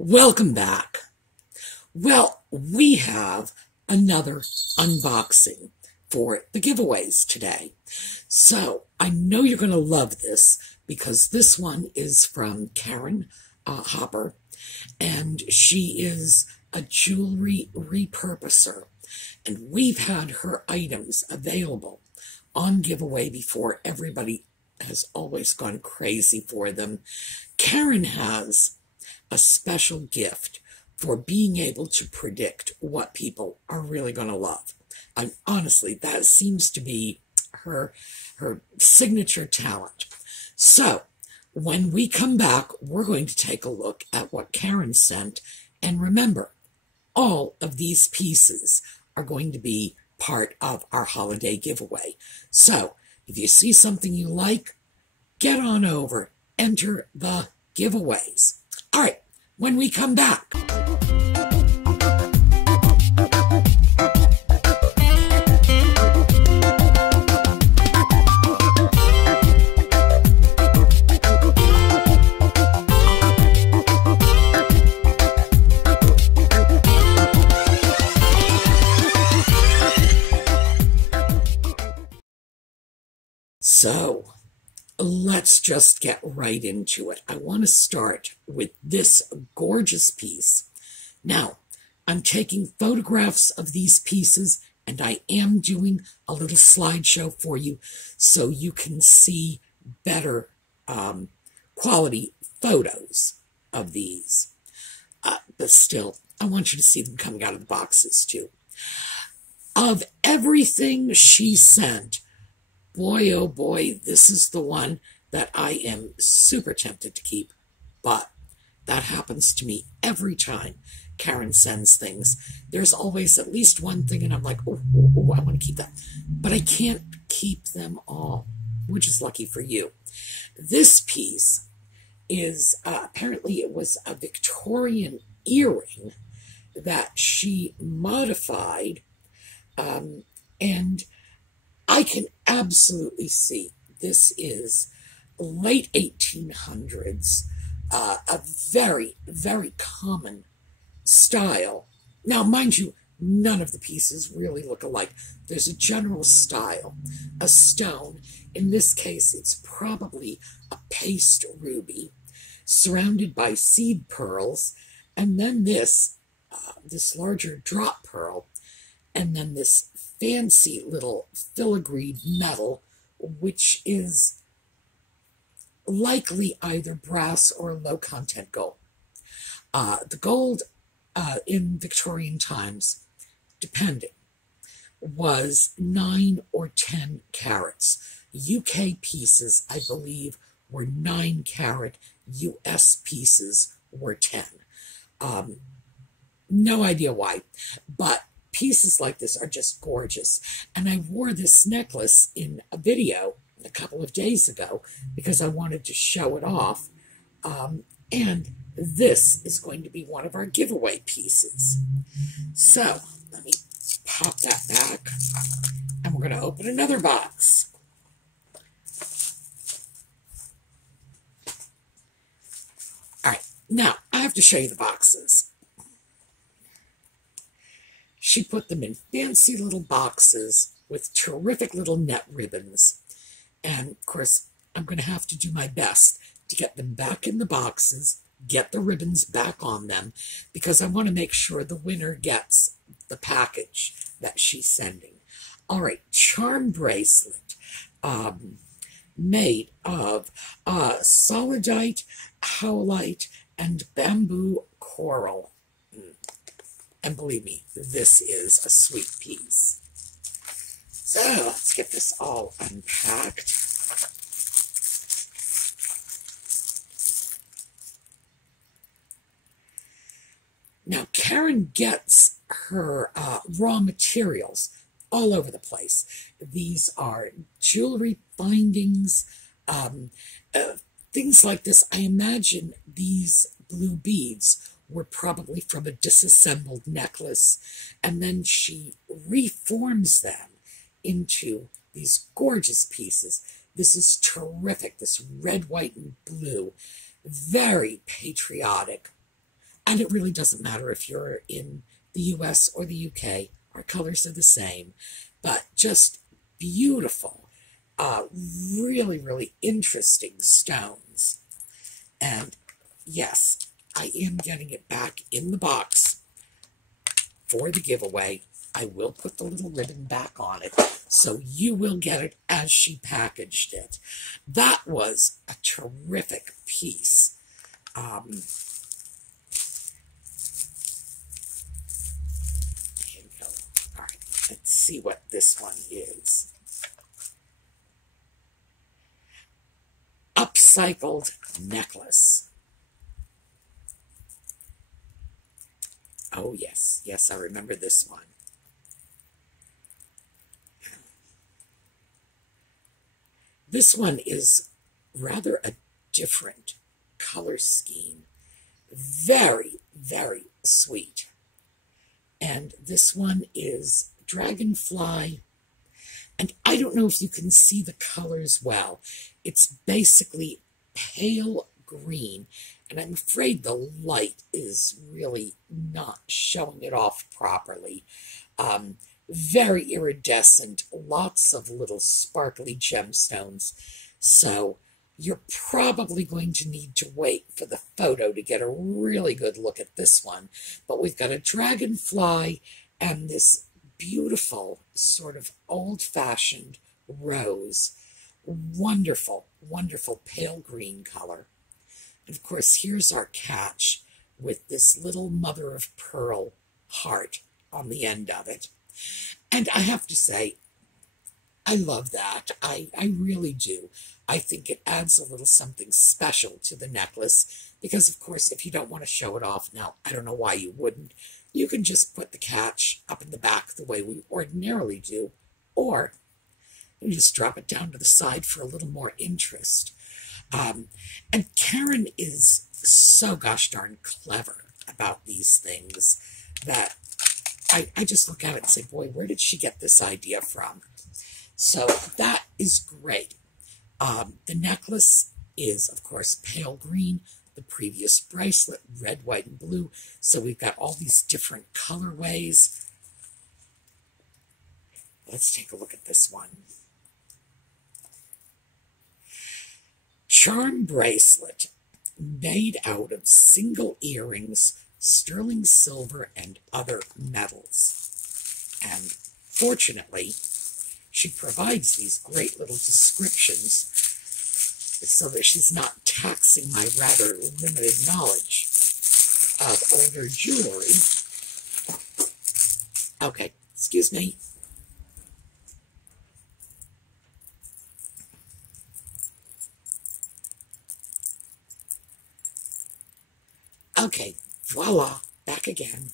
Welcome back. Well, we have another unboxing for the giveaways today. So I know you're going to love this because this one is from Karen Hopper, and she is a jewelry repurposer. And we've had her items available on giveaway before. Everybody has always gone crazy for them. Karen has a special gift for being able to predict what people are really going to love. And honestly, that seems to be her signature talent. So when we come back, we're going to take a look at what Karen sent. And remember, all of these pieces are going to be part of our holiday giveaway. So if you see something you like, get on over, enter the giveaways. All right, when we come back. So let's just get right into it. I want to start with this gorgeous piece. Now, I'm taking photographs of these pieces, and I am doing a little slideshow for you so you can see better quality photos of these. But still, I want you to see them coming out of the boxes too. Of everything she sent, boy, oh boy, this is the one that I am super tempted to keep. But that happens to me every time Karen sends things. There's always at least one thing, and I'm like, oh, I want to keep that. But I can't keep them all, which is lucky for you. This piece is, apparently it was a Victorian earring that she modified, and I can absolutely see this is late 1800s, a very, very common style. Now, mind you, none of the pieces really look alike. There's a general style, a stone. In this case, it's probably a paste ruby surrounded by seed pearls, and then this larger drop pearl, and then this fancy little filigreed metal, which is likely either brass or low-content gold. The gold in Victorian times, depending, was 9 or 10 carats. UK pieces, I believe, were 9 carat. US pieces were 10. No idea why, but pieces like this are just gorgeous. And I wore this necklace in a video a couple of days ago because I wanted to show it off. And this is going to be one of our giveaway pieces. So let me pop that back, and we're going to open another box. All right, now I have to show you the boxes. She put them in fancy little boxes with terrific little net ribbons. And, of course, I'm going to have to do my best to get them back in the boxes, get the ribbons back on them, because I want to make sure the winner gets the package that she's sending. All right, charm bracelet made of solidite, howlite, and bamboo coral. And believe me, this is a sweet piece. So let's get this all unpacked. Now, Karen gets her raw materials all over the place. These are jewelry findings, things like this. I imagine these blue beads were probably from a disassembled necklace, and then she reforms them into these gorgeous pieces. This is terrific, this red, white, and blue. Very patriotic. And it really doesn't matter if you're in the US or the UK. Our colors are the same, but just beautiful, really, really interesting stones. And yes, I am getting it back in the box for the giveaway. I will put the little ribbon back on it, so you will get it as she packaged it. That was a terrific piece. Here we go. All right, let's see what this one is. Upcycled necklace. Oh, yes. Yes, I remember this one. This one is rather a different color scheme. Very, very sweet. And this one is Dragonfly. And I don't know if you can see the colors well. It's basically pale green. And I'm afraid the light is really not showing it off properly. Very iridescent, lots of little sparkly gemstones. So you're probably going to need to wait for the photo to get a really good look at this one. But we've got a dragonfly and this beautiful sort of old-fashioned rose. Wonderful, wonderful pale green color. And of course, here's our catch with this little mother of pearl heart on the end of it. And I have to say, I love that. I really do. I think it adds a little something special to the necklace because, of course, if you don't want to show it off now, I don't know why you wouldn't. You can just put the catch up in the back the way we ordinarily do, or you just drop it down to the side for a little more interest. And Karen is so gosh darn clever about these things that I just look at it and say, boy, where did she get this idea from? So that is great. The necklace is, of course, pale green. The previous bracelet, red, white, and blue. So we've got all these different colorways. Let's take a look at this one. Charm bracelet made out of single earrings, sterling silver, and other metals. And fortunately, she provides these great little descriptions so that she's not taxing my rather limited knowledge of older jewelry. Okay, excuse me. Okay, voila, back again.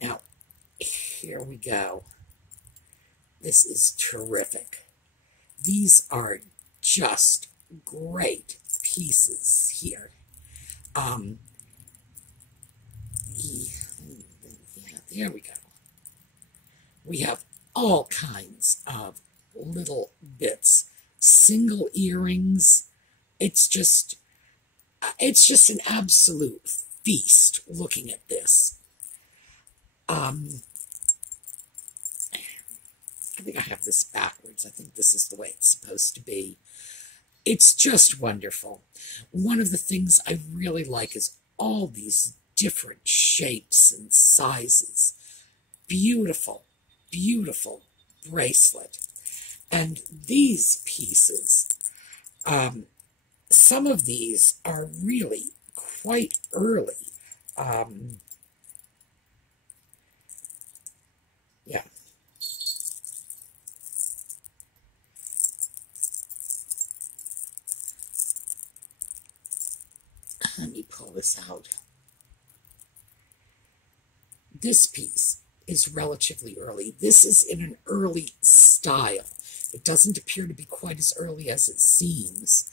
Now, here we go. This is terrific. These are just great pieces here. Yeah, there we go. We have all kinds of little bits. Single earrings. It's just an absolute feast looking at this. I think I have this backwards. I think this is the way it's supposed to be. It's just wonderful. One of the things I really like is all these different shapes and sizes. Beautiful, beautiful bracelet. And these pieces, some of these are really quite early. Yeah. Let me pull this out. This piece is relatively early. This is in an early style. It doesn't appear to be quite as early as it seems.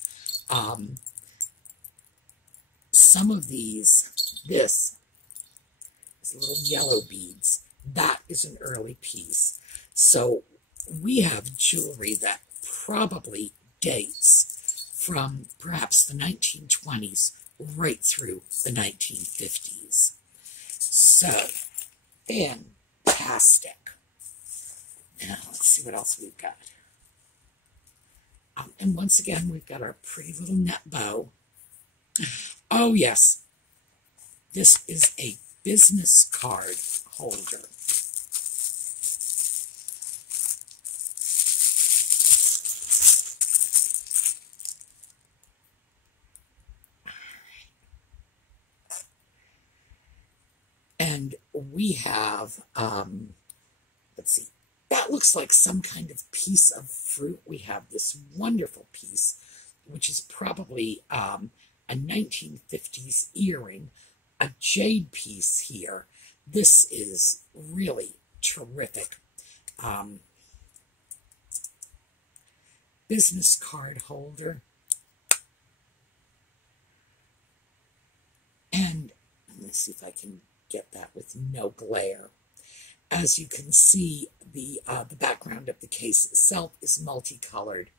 Some of these, this is little yellow beads. That is an early piece. So we have jewelry that probably dates from perhaps the 1920s right through the 1950s. So, fantastic. Now, let's see what else we've got. And once again, we've got our pretty little net bow. Oh, yes. This is a business card holder. And we have, let's see, that looks like some kind of piece of fruit. We have this wonderful piece, which is probably a 1950s earring, a jade piece here. This is really terrific. Business card holder. And let me see if I can get that with no glare. As you can see, the background of the case itself is multicolored.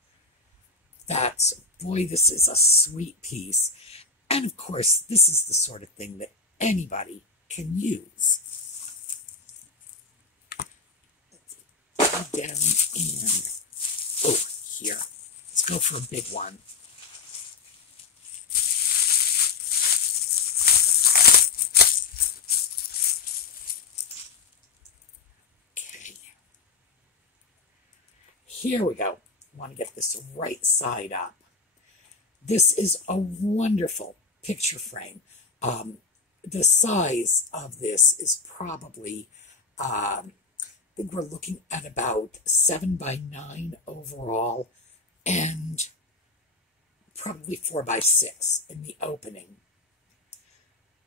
Boy, this is a sweet piece. And of course, this is the sort of thing that anybody can use. Down and, oh, here. Let's go for a big one. Here we go. I want to get this right side up. This is a wonderful picture frame. The size of this is probably, I think we're looking at about 7 by 9 overall, and probably 4 by 6 in the opening.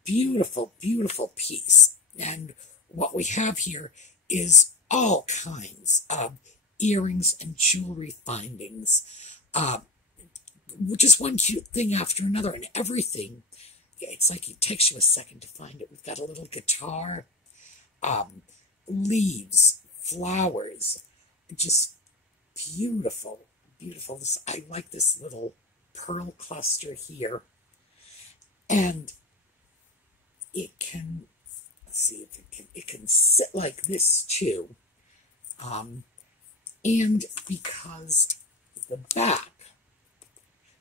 Beautiful, beautiful piece. And what we have here is all kinds of earrings and jewelry findings. Just one cute thing after another, and everything. It's like it takes you a second to find it. We've got a little guitar, leaves, flowers, just beautiful, beautiful. I like this little pearl cluster here. And it can, let's see if it can sit like this too. And because the back,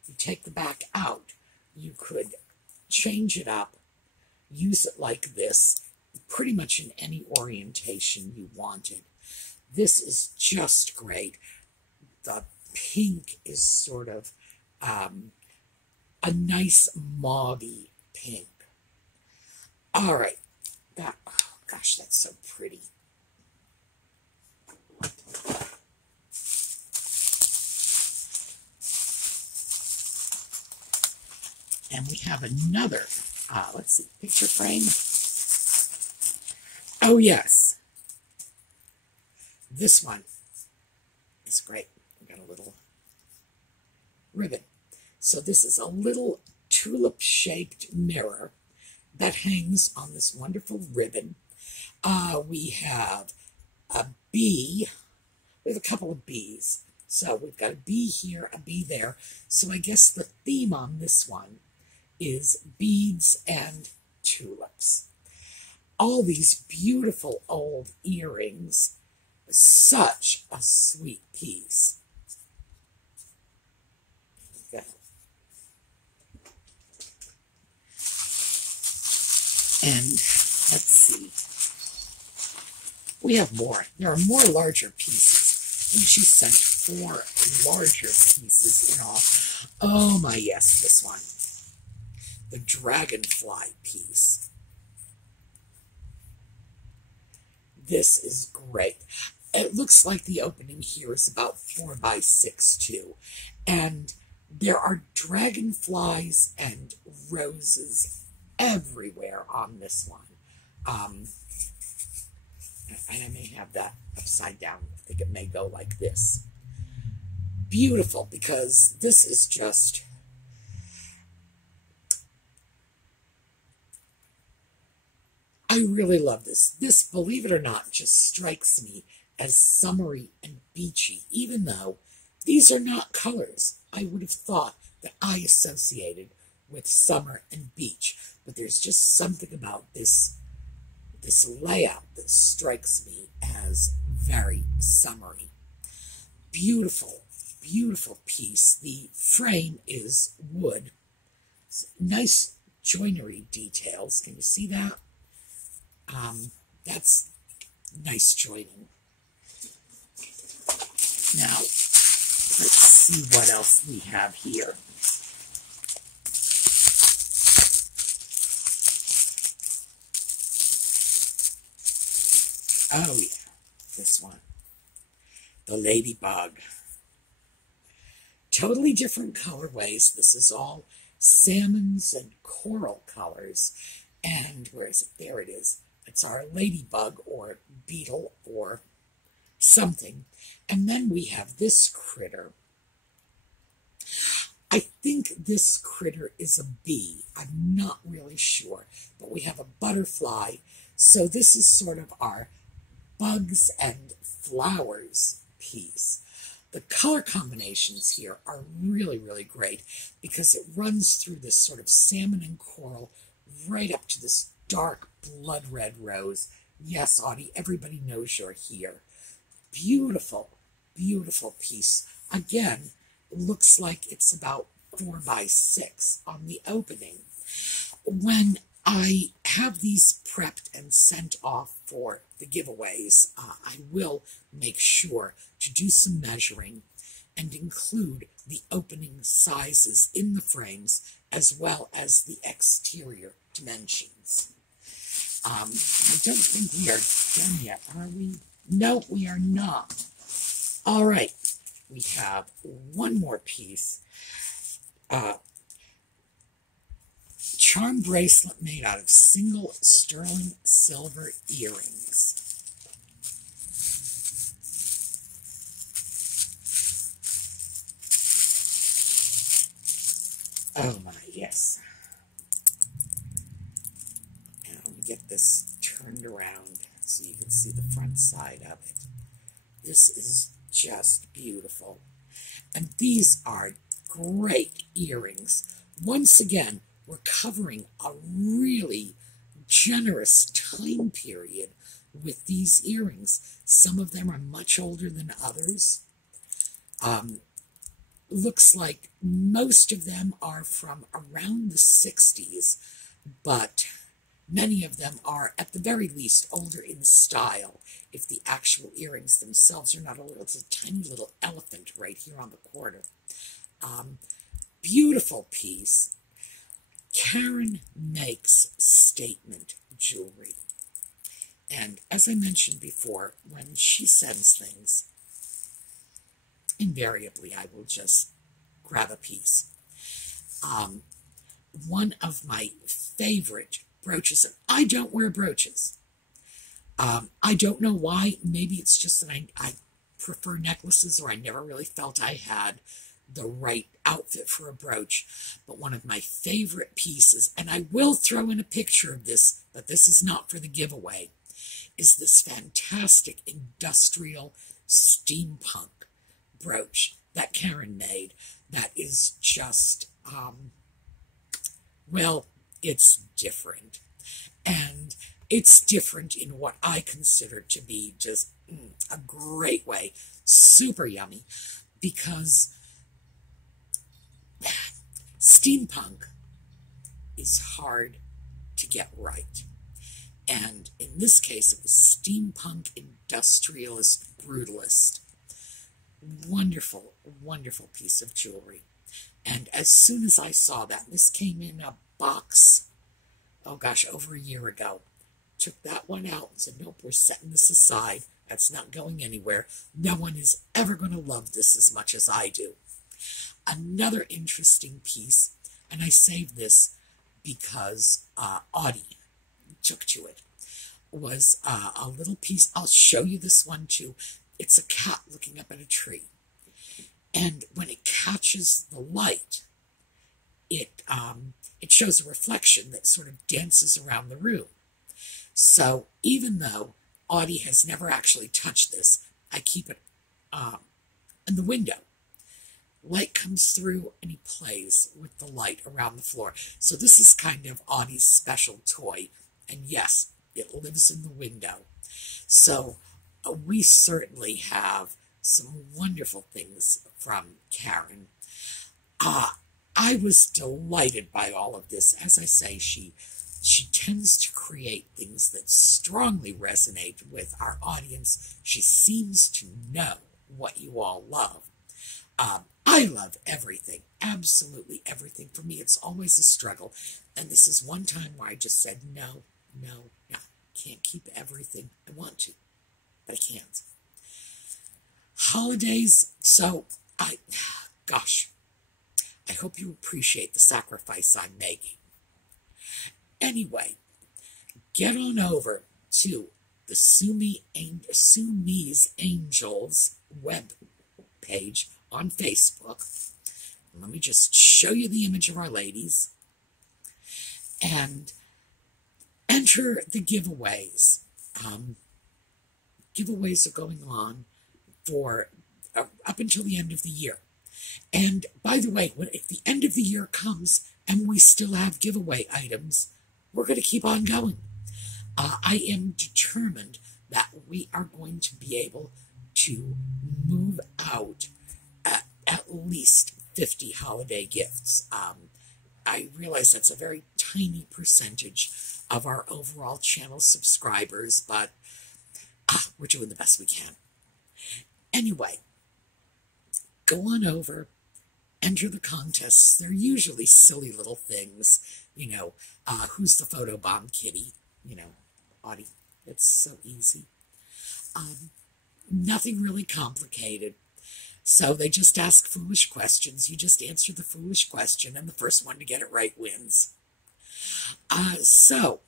you take the back out, you could change it up, use it like this, pretty much in any orientation you wanted. This is just great. The pink is sort of a nice mauve-y pink. All right. Oh gosh, that's so pretty. And we have another, let's see, picture frame. Oh, yes. This one is great. We've got a little ribbon. So this is a little tulip-shaped mirror that hangs on this wonderful ribbon. We have a bee. We have a couple of bees. So we've got a bee here, a bee there. So I guess the theme on this one is beads and tulips. All these beautiful old earrings. Such a sweet piece. Okay. And let's see. We have more. There are more larger pieces. I think she sent 4 larger pieces in all. Oh my, yes, this one. The dragonfly piece. This is great. It looks like the opening here is about 4 by 6 too. And there are dragonflies and roses everywhere on this one. And I may have that upside down. I think it may go like this. Beautiful, because this is just... I really love this. This, believe it or not, just strikes me as summery and beachy, even though these are not colors I would have thought that I associated with summer and beach. But there's just something about this layout that strikes me as very summery. Beautiful, beautiful piece. The frame is wood. Nice joinery details. Can you see that? That's nice joining. Now, let's see what else we have here. Oh yeah, this one. The ladybug. Totally different colorways. This is all salmons and coral colors. And where is it? There it is. It's our ladybug or beetle or something. And then we have this critter. I think this critter is a bee. I'm not really sure. But we have a butterfly. So this is sort of our bugs and flowers piece. The color combinations here are really, really great because it runs through this sort of salmon and coral right up to this dark blood red rose. Yes, Audie, everybody knows you're here. Beautiful, beautiful piece. Again, looks like it's about 4 by 6 on the opening. When I have these prepped and sent off for the giveaways, I will make sure to do some measuring and include the opening sizes in the frames as well as the exterior dimensions. I don't think we are done yet, are we? No, we are not. All right, we have one more piece. Charm bracelet made out of single sterling silver earrings. Oh my, yes. Now let me get this turned around so you can see the front side of it. This is just beautiful. And these are great earrings. Once again, we're covering a really generous time period with these earrings. Some of them are much older than others. Looks like most of them are from around the 60s, but many of them are, at the very least, older in style. If the actual earrings themselves are not older, it's a tiny little elephant right here on the corner. Beautiful piece. Karen makes statement jewelry. And as I mentioned before, when she sends things, invariably I will just grab a piece. One of my favorite brooches, and I don't wear brooches. I don't know why. Maybe it's just that I prefer necklaces, or I never really felt I had the right outfit for a brooch. But one of my favorite pieces, and I will throw in a picture of this, but this is not for the giveaway, is this fantastic industrial steampunk brooch that Karen made that is just, well, it's different. And it's different in what I consider to be just a great way. Super yummy. Because steampunk is hard to get right. And in this case, it was steampunk industrialist brutalist. Wonderful, wonderful piece of jewelry. And as soon as I saw that, this came in a box, oh gosh, over a year ago. Took that one out and said, nope, we're setting this aside. That's not going anywhere. No one is ever going to love this as much as I do. Another interesting piece, and I saved this because Audie took to it, was a little piece. I'll show you this one too. It's a cat looking up at a tree. And when it catches the light, it shows a reflection that sort of dances around the room. So even though Audie has never actually touched this, I keep it in the window. light comes through and he plays with the light around the floor. So this is kind of Audie's special toy. And yes, it lives in the window. So we certainly have some wonderful things from Karen. I was delighted by all of this. As I say, she tends to create things that strongly resonate with our audience. She seems to know what you all love. I love everything, absolutely everything. For me, it's always a struggle. And this is one time where I just said, no, can't keep everything. I want to, but I can't. Holidays, so I hope you appreciate the sacrifice I'm making. Anyway, get on over to the SueMe's Angels web page on Facebook. Let me just show you the image of our ladies. And enter the giveaways. Giveaways are going on for up until the end of the year. And by the way, if the end of the year comes and we still have giveaway items, we're going to keep on going. I am determined that we are going to be able to move out at least 50 holiday gifts. I realize that's a very tiny percentage of our overall channel subscribers, but we're doing the best we can. Anyway, go on over, enter the contests. They're usually silly little things, who's the photobomb kitty, Audie. It's so easy. Nothing really complicated. So they just ask foolish questions. You just answer the foolish question, and the first one to get it right wins. So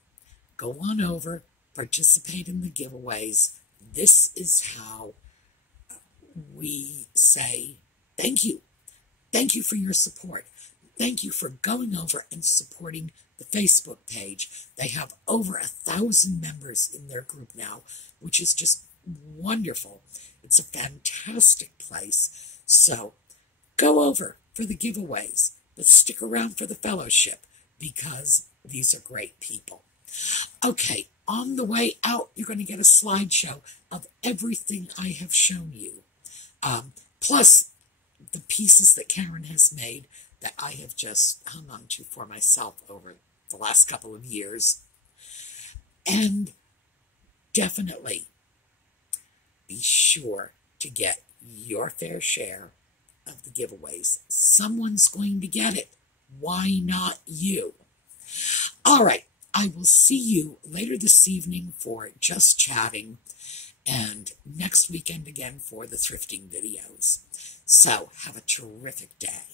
go on over, participate in the giveaways. This is how we say thank you. Thank you for your support. Thank you for going over and supporting the Facebook page. They have over 1,000 members in their group now, which is just wonderful. It's a fantastic place. So go over for the giveaways, but stick around for the fellowship because these are great people. Okay, on the way out, you're going to get a slideshow of everything I have shown you. Plus the pieces that Karen has made that I have just hung on to for myself over the last couple of years. And definitely be sure to get your fair share of the giveaways. Someone's going to get it. Why not you? All right. I will see you later this evening for Just Chatting and next weekend again for the thrifting videos. So have a terrific day.